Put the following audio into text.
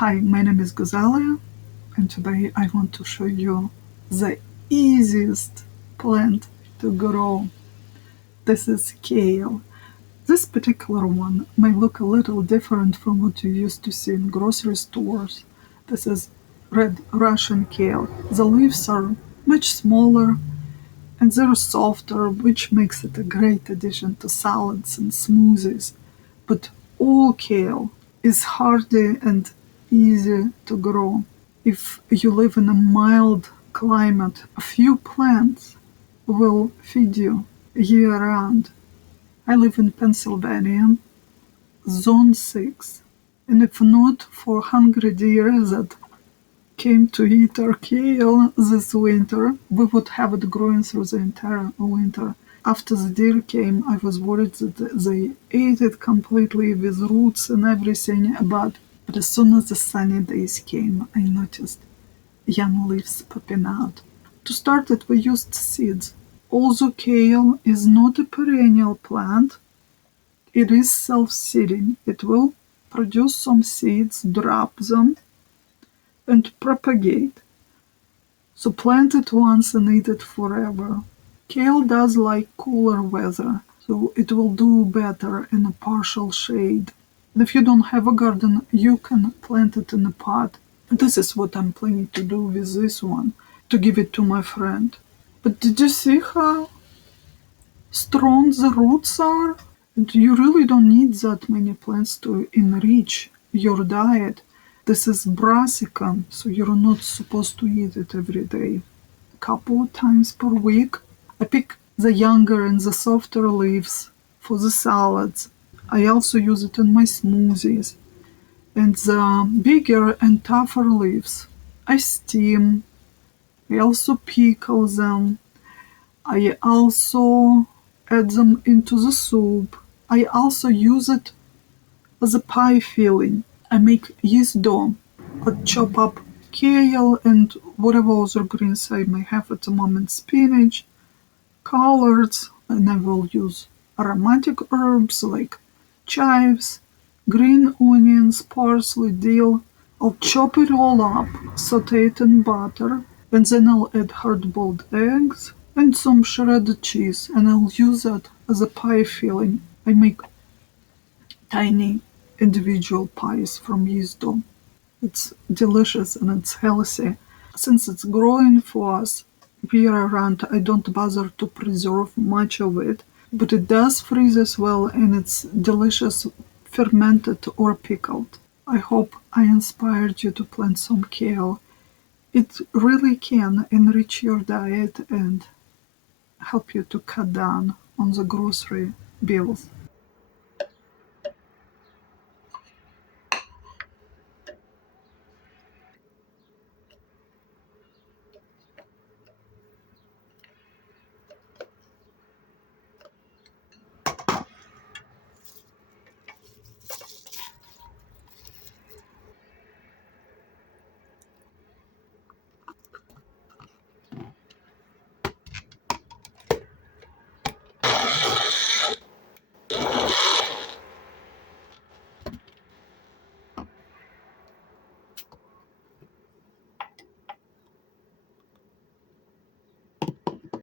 Hi, my name is Gozalia, and today I want to show you the easiest plant to grow. This is kale. This particular one may look a little different from what you used to see in grocery stores. This is red Russian kale. The leaves are much smaller and they're softer, which makes it a great addition to salads and smoothies. But all kale is hardy and easy to grow. If you live in a mild climate, a few plants will feed you year round. I live in Pennsylvania, Zone 6, and if not for hungry deer that came to eat our kale this winter, we would have it growing through the entire winter. After the deer came, I was worried that they ate it completely with roots and everything, but as soon as the sunny days came, I noticed young leaves popping out. To start it, we used seeds. Although kale is not a perennial plant, it is self-seeding. It will produce some seeds, drop them, and propagate. So plant it once and eat it forever. Kale does like cooler weather, so it will do better in a partial shade. And if you don't have a garden, you can plant it in a pot. This is what I'm planning to do with this one, to give it to my friend. But did you see how strong the roots are? And you really don't need that many plants to enrich your diet. This is brassicum, so you're not supposed to eat it every day. A couple of times per week, I pick the younger and the softer leaves for the salads. I also use it in my smoothies. And the bigger and tougher leaves, I steam. I also pickle them. I also add them into the soup. I also use it as a pie filling. I make yeast dough. I chop up kale and whatever other greens I may have at the moment, spinach, collards, and I will use aromatic herbs like chives, green onions, parsley, dill. I'll chop it all up, saute it in butter, and then I'll add hard-boiled eggs and some shredded cheese, and I'll use that as a pie filling. I make tiny individual pies from yeast dough. It's delicious and it's healthy. Since it's growing for us year around, I don't bother to preserve much of it, but it does freeze as well and it's delicious fermented or pickled. I hope I inspired you to plant some kale. It really can enrich your diet and help you to cut down on the grocery bills.